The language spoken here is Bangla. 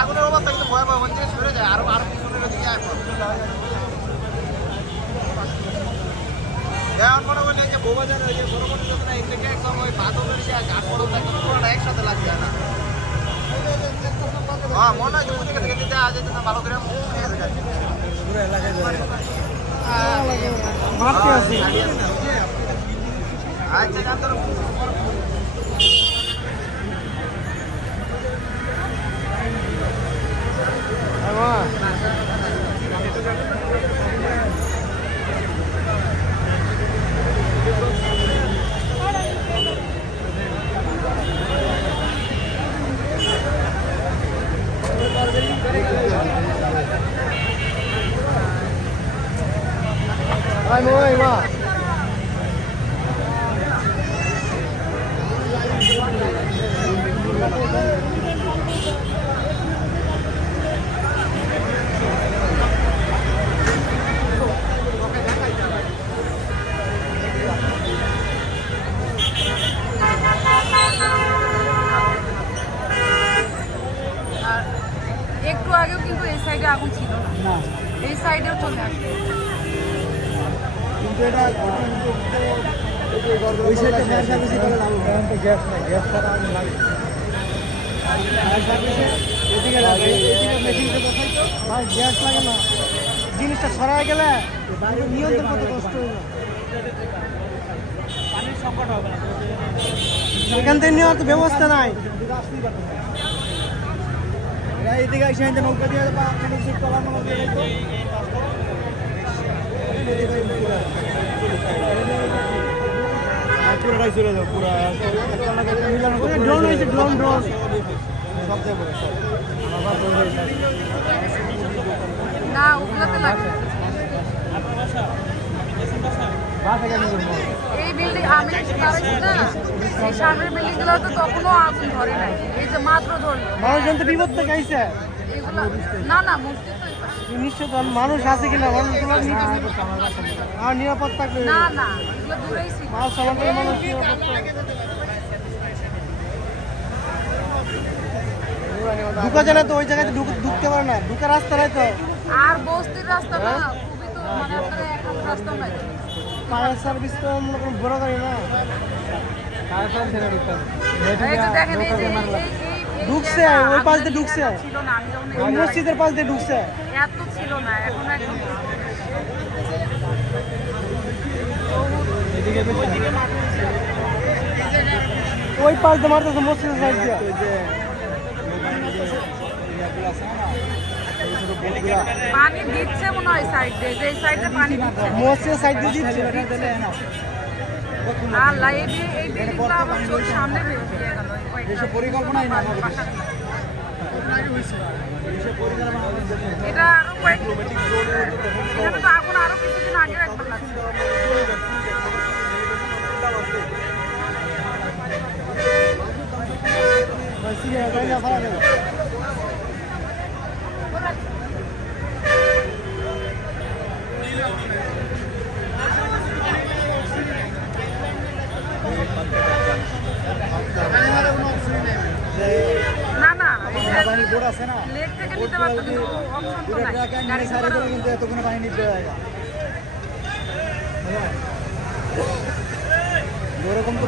আগুনের অবস্থা কিন্তু ভয়াবহ হচ্ছে, সরে যায় আরো আরো পিছনের দিকে এখন এখন মনে করি যে বউবাজার ওই যে সরবরাহ যোজনা এই থেকে একদম ওই বাদলের যে ঘাট পড়ো একদম পুরোটা একসাথে লাগছে না। হ্যাঁ মনে হয় যে ওদিকে থেকে দিতে আজ যেতে ভালো করে পুরো এলাকায় আচ্ছা জানতো Ai môi mà. একটু আগেও কিন্তু এই সাইডে আগুন ছিল না, এই সাইডেও চলে আসবে। কিন্তু এটা ওই সাইডে ফায়ার সার্ভিসে করে লাভ হবে, কারণ তো গ্যাস নাই, গ্যাস ছাড়া আগুন লাগে। ফায়ার সার্ভিসে এদিকে লাগে, এদিকে মেশিনটা বসাই তো ভাই, গ্যাস লাগে না, জিনিসটা সরায় গেলে বাইরে নিয়ন্ত্রণ করতে কষ্ট হয়ে যায়, পানির সংকট হবে না, এখান থেকে নেওয়ার তো ব্যবস্থা নাই। এদিকে এসে নৌকা দিয়ে বা তলার নৌকা দিয়ে পুরোটাই চলে যাও, পুরো ড্রোন হয়েছে, ড্রোন ড্রোন সবচেয়ে বড় না, ওগুলোতে লাগে। এই বিল্ডিং আমি পারছি না, এই সামনের বিল্ডিং গুলো তো তখনও আগুন ধরে নাই, এই যে মাত্র ধরলো। মানুষজন তো বিপদ থেকে আইছে এগুলো না না মসজিদ তো নিশ্চয় মানুষ আছে কিনা, মানুষগুলো আর নিরাপদ থাকবে না না, এগুলো দূরেই ছিল। মাল চলাচলের মানুষ নিরাপদ ঢুকা যায় না তো, ওই জায়গায় ঢুকতে পারে না, ঢুকার রাস্তা নাই তো। আর বস্তির রাস্তা না, খুবই তো মানে আপনার এখন রাস্তা নাই। ফায়ার সার্ভিস তো মনে করুন বড় গাড়ি না, ফায়ার সার্ভিস ঢুকতে এই যে দেখেন এই যে ঢুকছে, ওই পাশ দিয়ে ঢুকছে, ছিল না, আমি যখন ওই মসজিদের পাশ দিয়ে ঢুকছে। এত ছিল না, এখন একদম ওই পাশ দিয়ে মারতেছে মসজিদের সাইড দিয়ে, পানি দিচ্ছে মনে হয় সাইড দিয়ে, যে সাইডে পানি দিচ্ছে মসজিদের সাইড দিয়ে দিচ্ছে। আল্লাহ, এই বিল্ডিংটা আমার চোখ সামনে বেরিয়ে গেল। পরিকল্পনাই না, এটা আরো কয়েক, এখানে তো আগুন আরো কিছুদিন আগে একবার লাগছে। না না, লেক থেকে নিতে পারতো, কিন্তু অপশন তো নাই, গাড়ি কিন্তু এতক্ষণ বাহিনী ওরকম তো